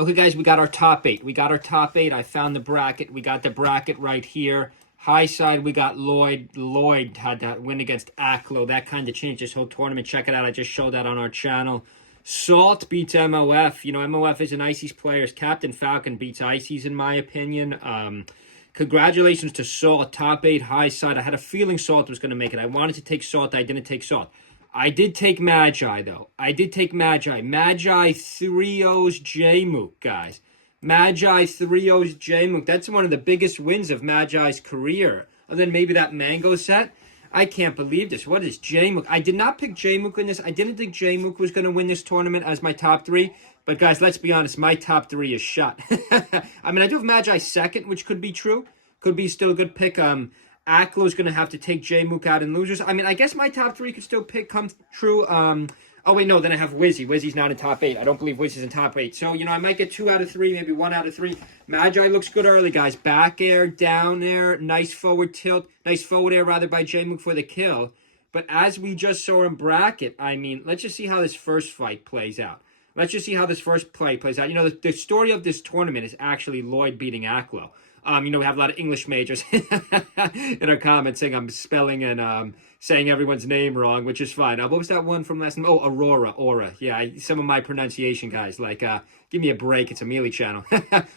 Okay, guys, we got our top eight. We got our top eight. I found the bracket. We got the bracket right here. High side, we got Lloyd. Lloyd had that win against Aklo. That kind of changed this whole tournament. Check it out. I just showed that on our channel. Salt beats MOF. You know, MOF is an Ices players. Captain Falcon beats Ices, in my opinion. Congratulations to Salt. Top eight, high side. I had a feeling Salt was going to make it. I wanted to take Salt. I didn't take Salt. I did take Magi, though. I did take Magi. Magi 3-0's J-Mook, guys. Magi 3-0's J-Mook. That's one of the biggest wins of Magi's career. Other than maybe that Mango set. I can't believe this. What is J-Mook? I did not pick J-Mook in this. I didn't think J-Mook was going to win this tournament as my top three. But, guys, let's be honest. My top three is shot. I mean, I do have Magi second, which could be true. Could be still a good pick. Aklo's going to have to take J-Mook out in losers. I mean, I guess my top three could still come true. Oh, wait, no, then I have Wizzy. Wizzy's not in top eight. I don't believe Wizzy's in top eight. So, you know, I might get 2 out of 3, maybe 1 out of 3. Magi looks good early, guys. Back air, down air, nice forward tilt. Nice forward air, rather, by J-Mook for the kill. But as we just saw in bracket, I mean, let's just see how this first fight plays out. Let's just see how this first play plays out. You know, the story of this tournament is actually Lloyd beating Aklo. You know, we have a lot of English majors in our comments saying I'm spelling and saying everyone's name wrong, which is fine. What was that one from last time? Oh, Aura. Yeah, some of my pronunciation, guys. Like, give me a break. It's a melee channel.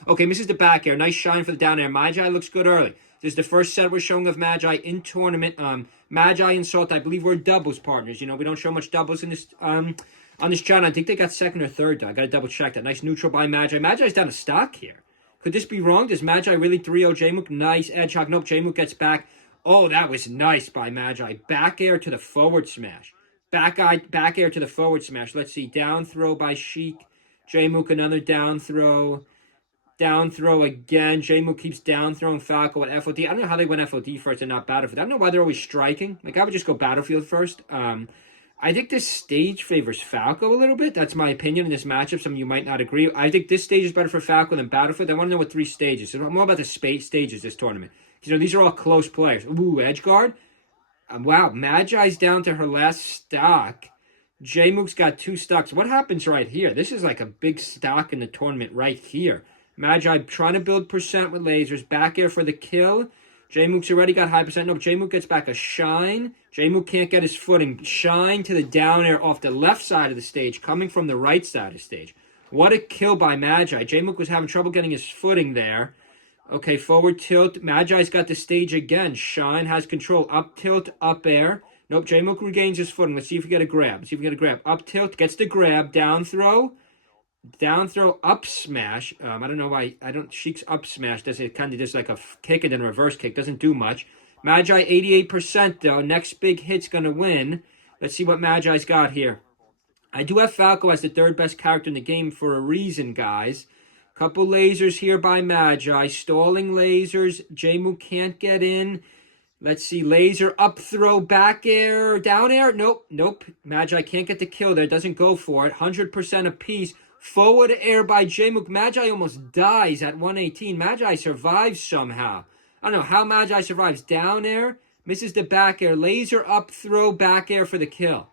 Okay, misses the back air. Nice shine for the down air. Magi looks good early. This is the first set we're showing of Magi in tournament. Magi and Salt, I believe we're doubles partners. You know, we don't show much doubles in this on this channel. I think they got second or third, though. I got to double check that. Nice neutral by Magi. Magi's down a stock here. Could this be wrong? Does Magi really 3-0 J-Mook? Nice edge hog. Nope, J-Mook gets back. Oh, that was nice by Magi. Back air to the forward smash. Back air to the forward smash. Let's see. Down throw by Sheik. J-Mook another down throw. Down throw again. J-Mook keeps down throwing Falco at FOD. I don't know how they went FOD first and not Battlefield. I don't know why they're always striking. Like, I would just go Battlefield first. I think this stage favors Falco a little bit. That's my opinion in this matchup. Some of you might not agree. I think this stage is better for Falco than Battlefield. I want to know what 3 stages. So I'm all about the stages this tournament. You know, these are all close players. Ooh, edge guard. Wow, Magi's down to her last stock. J-Mook's got 2 stocks. What happens right here? This is like a big stock in the tournament right here. Magi trying to build percent with lasers. Back air for the kill. J-Mook's already got high percent. No, J-Mook gets back a shine. J-Mook can't get his footing. Shine to the down air off the left side of the stage, coming from the right side of the stage. What a kill by Magi. J-Mook was having trouble getting his footing there. Okay, forward tilt. Magi's got the stage again. Shine has control. Up tilt, up air. Nope, J-Mook regains his footing. Let's see if we get a grab. Let's see if we get a grab. Up tilt, gets the grab. Down throw. Down throw, up smash. I don't know why. Sheik's up smash does it kind of just like a kick and then a reverse kick. Doesn't do much. Magi 88% though. Next big hit's going to win. Let's see what Magi's got here. I do have Falco as the 3rd best character in the game for a reason, guys. Couple lasers here by Magi. Stalling lasers. J-Mook can't get in. Let's see. Laser, up throw, back air, down air. Nope. Magi can't get the kill there. Doesn't go for it. 100% apiece. Forward air by J-Mook. Magi almost dies at 118. Magi survives somehow. I don't know how Magi survives. Down air. Misses the back air. Laser up throw. Back air for the kill.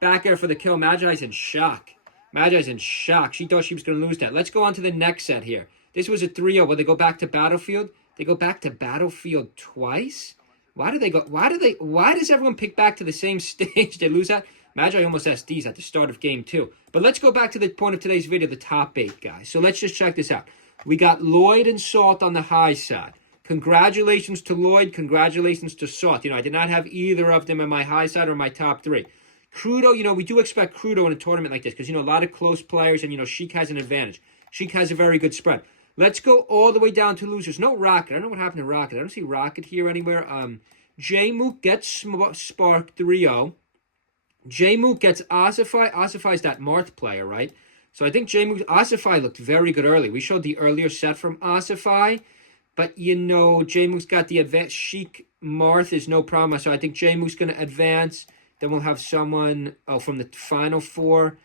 Back air for the kill. Magi's in shock. Magi's in shock. She thought she was going to lose that. Let's go on to the next set here. This was a 3-0. Will they go back to Battlefield? They go back to Battlefield twice? Why does everyone pick back to the same stage? They lose that? Magi almost SDs at the start of game 2. But let's go back to the point of today's video, the top 8, guys. So let's just check this out. We got Lloyd and Salt on the high side. Congratulations to Lloyd. Congratulations to Salt. You know, I did not have either of them in my high side or my top 3. Crudo, you know, we do expect Crudo in a tournament like this because, you know, a lot of close players and, you know, Sheik has an advantage. Sheik has a very good spread. Let's go all the way down to losers. No Rocket. I don't know what happened to Rocket. I don't see Rocket here anywhere. J-Mook gets Spark 3-0. J-Mook gets Ossify. Ossify's that Marth player, right? So I think Ossify looked very good early. We showed the earlier set from Ossify. But, you know, J-Mook's got the advance. Sheik Marth is no problem. So I think J-Mook's going to advance. Then we'll have someone, from the final 4.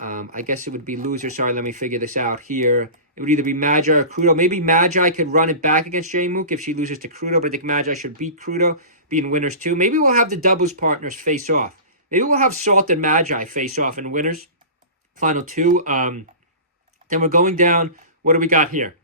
I guess it would be loser. Sorry, let me figure this out here. It would either be Magi or Crudo. Maybe Magi could run it back against J-Mook if she loses to Crudo. But I think Magi should beat Crudo, be in winners too. Maybe we'll have the doubles partners face off. Maybe we'll have Salt and Magi face off in winners. Final 2. Then we're going down. What do we got here?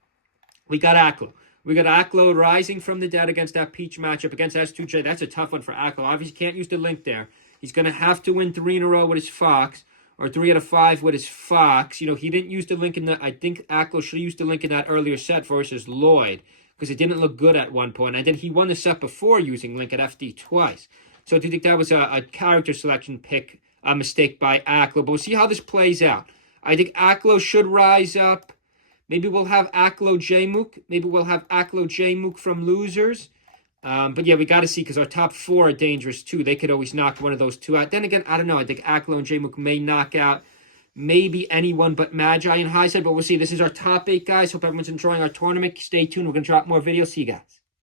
We got Aklo. We got Aklo rising from the dead against that Peach matchup against S2J. That's a tough one for Aklo. Obviously, can't use the link there. He's going to have to win 3 in a row with his Fox, or 3 out of 5 with his Fox. You know, he didn't use the link in the... I think Aklo should have used the link in that earlier set versus Lloyd, because it didn't look good at one point. And then he won the set before using link at FD twice. So do you think that was a character selection pick, a mistake by Aklo? But we'll see how this plays out. I think Aklo should rise up. Maybe we'll have Aklo Jmook. Maybe we'll have Aklo Jmook from losers. But yeah, we got to see, because our top 4 are dangerous too. They could always knock one of those 2 out. Then again, I don't know. I think Aklo and Jmook may knock out maybe anyone but Magi and Highside. But we'll see. This is our top 8, guys. Hope everyone's enjoying our tournament. Stay tuned. We're going to drop more videos. See you guys.